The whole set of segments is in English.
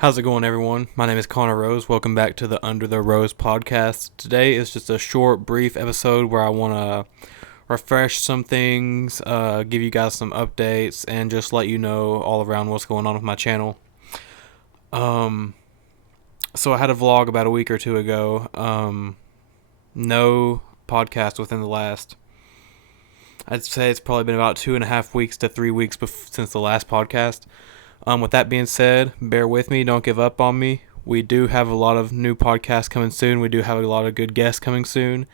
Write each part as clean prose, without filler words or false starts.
How's it going, everyone? My name is Connor Rose. Welcome back to the Under the Rose podcast. Today is just a short, brief episode where I want to refresh some things, give you guys some updates, and just let you know all around what's going on with my channel. So I had a vlog about a week or two ago. No podcast within the last, I'd say it's probably been about 2.5 weeks to 3 weeks since the last podcast. With that being said, bear with me. Don't give up on me. We do have a lot of new podcasts coming soon. We do have a lot of good guests coming soon.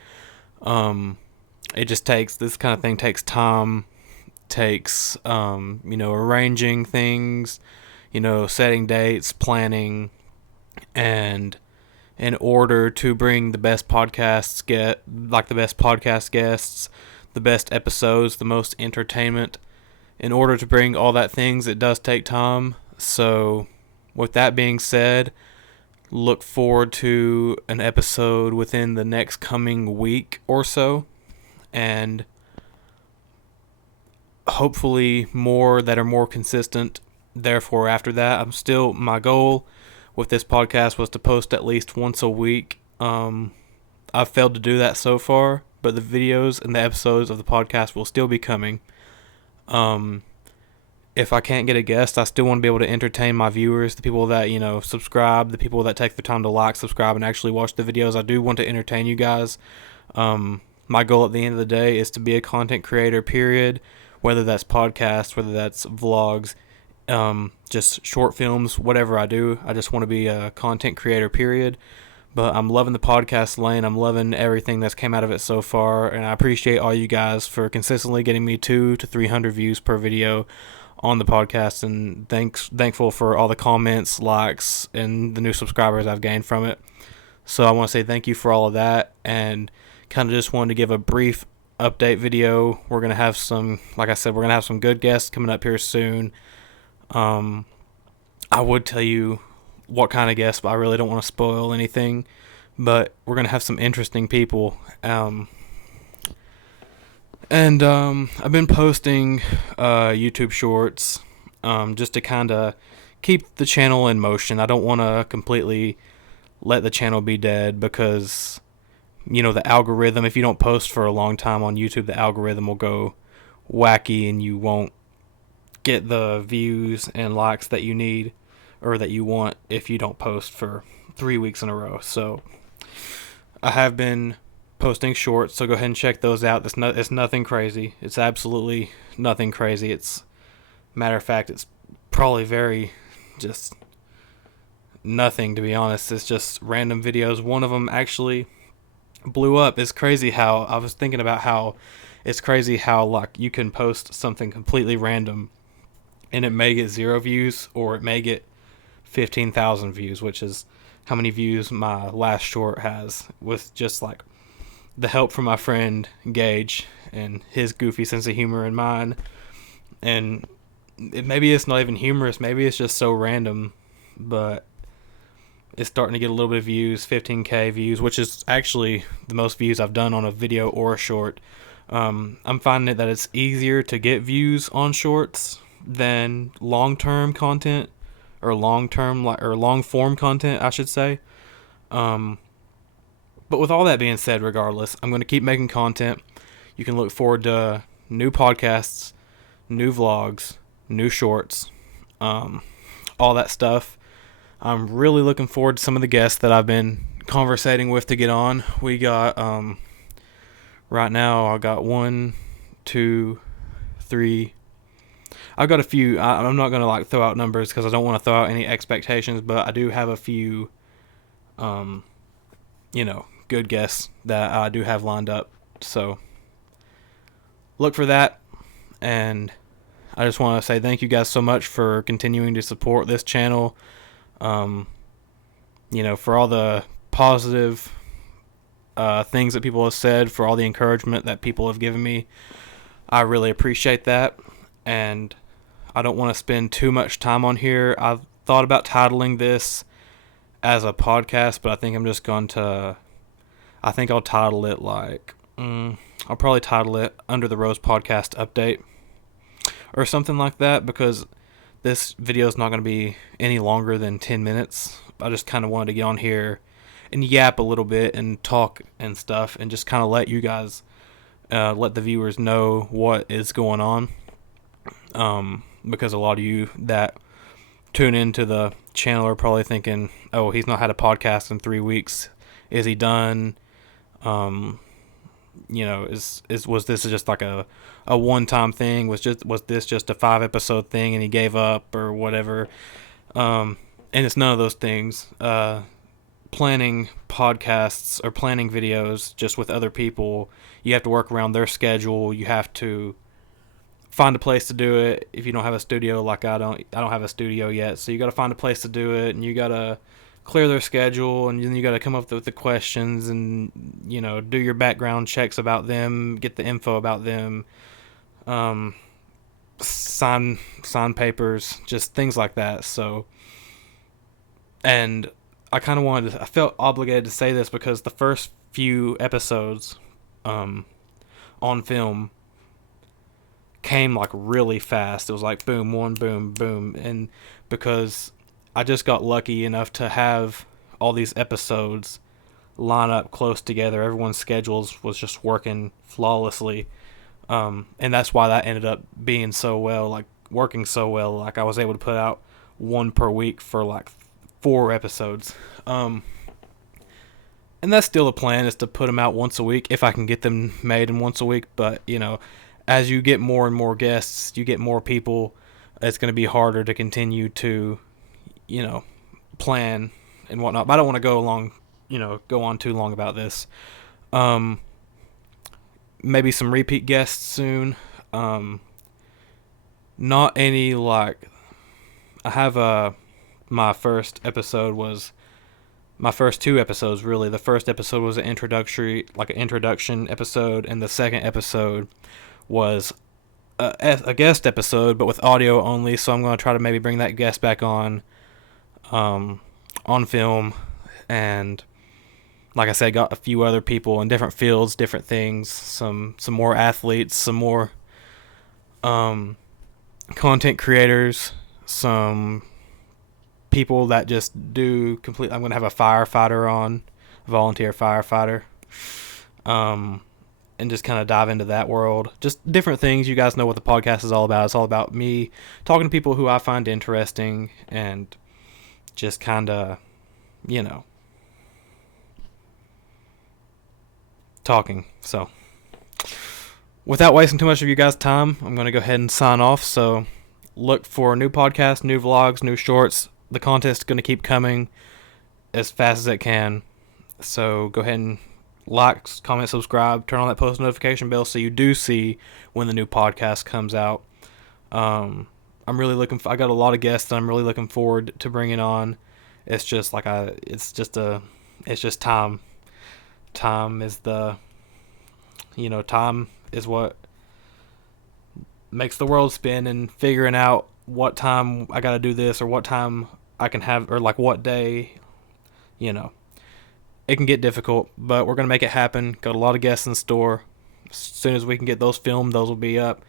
It just takes, this kind of thing takes time, takes, arranging things, setting dates, planning, and in order to bring the best podcasts, the best podcast guests, the best episodes, the most entertainment. In order to bring all that things, it does take time. So, with that being said, look forward to an episode within the next coming week or so. And hopefully more that are more consistent. Therefore, after that, my goal with this podcast was to post at least once a week. I've failed to do that so far, but the videos and the episodes of the podcast will still be coming. If I can't get a guest, I still want to be able to entertain my viewers, the people that, subscribe, the people that take the time to like, subscribe, and actually watch the videos. I do want to entertain you guys. My goal at the end of the day is to be a content creator, period. Whether that's podcasts, whether that's vlogs, just short films, whatever I do. I just want to be a content creator, period. But I'm loving the podcast lane. I'm loving everything that's came out of it so far. And I appreciate all you guys for consistently getting me 200 to 300 views per video on the podcast. And thankful for all the comments, likes, and the new subscribers I've gained from it. So I want to say thank you for all of that. And kind of just wanted to give a brief update video. We're going to have some, like I said, we're going to have some good guests coming up here soon. I would tell you what kind of guests, but I really don't want to spoil anything. But we're going to have some interesting people. I've been posting YouTube shorts just to kind of keep the channel in motion. I don't want to completely let the channel be dead because, the algorithm, if you don't post for a long time on YouTube, the algorithm will go wacky and you won't get the views and likes that you need or that you want if you don't post for 3 weeks in a row. So I have been posting shorts, so go ahead and check those out. It's nothing crazy. It's absolutely nothing crazy. Matter of fact, it's probably very just nothing, to be honest. It's just random videos. One of them actually blew up. It's crazy how I was thinking about how it's crazy how like you can post something completely random and it may get 0 views or it may get 15,000 views, which is how many views my last short has, with just like the help from my friend Gage and his goofy sense of humor and mine. And maybe it's not even humorous, maybe it's just so random, but it's starting to get a little bit of views, 15k views, which is actually the most views I've done on a video or a short. I'm finding that it's easier to get views on shorts than long-term content, or long-form content, I should say. But with all that being said, regardless, I'm going to keep making content. You can look forward to new podcasts, new vlogs, new shorts, all that stuff. I'm really looking forward to some of the guests that I've been conversating with to get on. We got, right now, I got 1, 2, 3. I've got a few. I'm not going to throw out numbers because I don't want to throw out any expectations, but I do have a few, good guests that I do have lined up. So look for that. And I just want to say thank you guys so much for continuing to support this channel. For all the positive things that people have said, for all the encouragement that people have given me. I really appreciate that. And I don't want to spend too much time on here. I've thought about titling this as a podcast, but I think I'll title it I'll probably title it Under the Rose Podcast Update or something like that, because this video is not going to be any longer than 10 minutes. I just kind of wanted to get on here and yap a little bit and talk and stuff, and just kind of let you guys, let the viewers know what is going on. Because a lot of you that tune into the channel are probably thinking, oh, he's not had a podcast in 3 weeks. Is he done? Was this just like a one-time thing? Was this just a 5-episode thing and he gave up or whatever? And it's none of those things. Planning podcasts or planning videos just with other people, you have to work around their schedule. You have to find a place to do it. If you don't have a studio, like I don't have a studio yet, so you got to find a place to do it, and you got to clear their schedule, and then you got to come up with the questions, and do your background checks about them, get the info about them, sign papers, just things like that. So, and I felt obligated to say this because the first few episodes on film came like really fast. It was like boom, one, boom, boom. And because I just got lucky enough to have all these episodes line up close together, everyone's schedules was just working flawlessly. And that's why that ended up being so well, like working so well. Like I was able to put out one per week for like 4 episodes. And that's still the plan, is to put them out once a week if I can get them made in once a week. But as you get more and more guests, you get more people, it's going to be harder to continue to plan and whatnot. But I don't want to go on too long about this. Maybe some repeat guests soon. Not any, like, I have my first 2 episodes, really. The first episode was an introduction episode, and the second episode was a guest episode, but with audio only. So I'm going to try to maybe bring that guest back on film. And like I said, got a few other people in different fields, different things, some more athletes, some more content creators, some people that just do complete. I'm going to have a firefighter on, volunteer firefighter, and just kind of dive into that world. Just different things. You guys know what the podcast is all about. It's all about me talking to people who I find interesting, and just kind of, talking. So, without wasting too much of you guys' time, I'm going to go ahead and sign off. So, look for new podcasts, new vlogs, new shorts. The contest is going to keep coming as fast as it can. So, go ahead and like, comment, subscribe, turn on that post notification bell so you do see when the new podcast comes out. I'm really I got a lot of guests that I'm really looking forward to bringing on. It's just like it's just time. Time is time is what makes the world spin, and figuring out what time I got to do this, or what time I can have, or like what day, it can get difficult, but we're going to make it happen. Got a lot of guests in store. As soon as we can get those filmed, those will be up.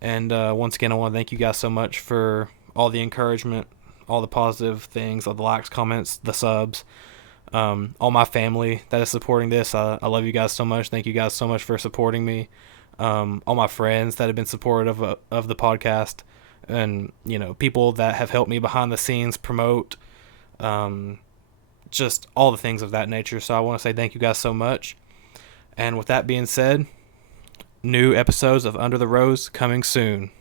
And once again, I want to thank you guys so much for all the encouragement, all the positive things, all the likes, comments, the subs, all my family that is supporting this. I love you guys so much. Thank you guys so much for supporting me. All my friends that have been supportive of the podcast, and people that have helped me behind the scenes promote, just all the things of that nature. So I want to say thank you guys so much. And with that being said, new episodes of Under the Rose coming soon.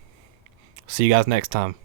See you guys next time.